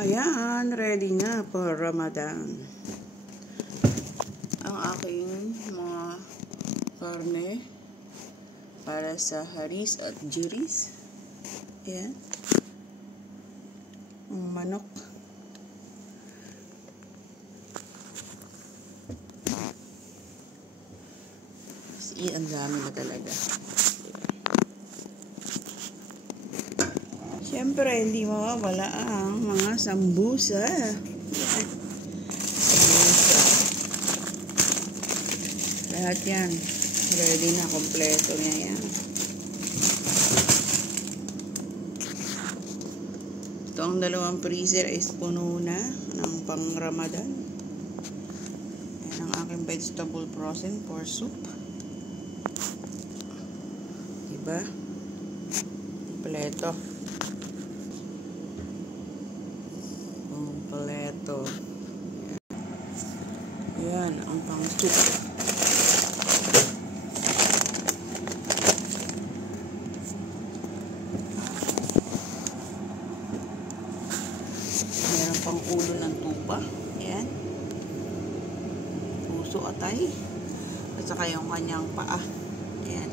Ayan, ready na for Ramadan. Ang aking mga karne para sa haris at jiris. Ayan. Ang manok. Ang dami na talaga. Siyempre, hindi mawawala ang mga sambusa. Yan. Sambusa. Lahat yan. Ready na, kompleto na yan. Ito ang dalawang freezer is puno na ng pang Ramadan. Yan ang aking vegetable frozen for soup. Diba? Kompleto. Kompleto. Ayan, ang pang soup. Meron pang ulo ng tupa. Ayan. Puso atay. At saka yung kanyang paa. Ayan.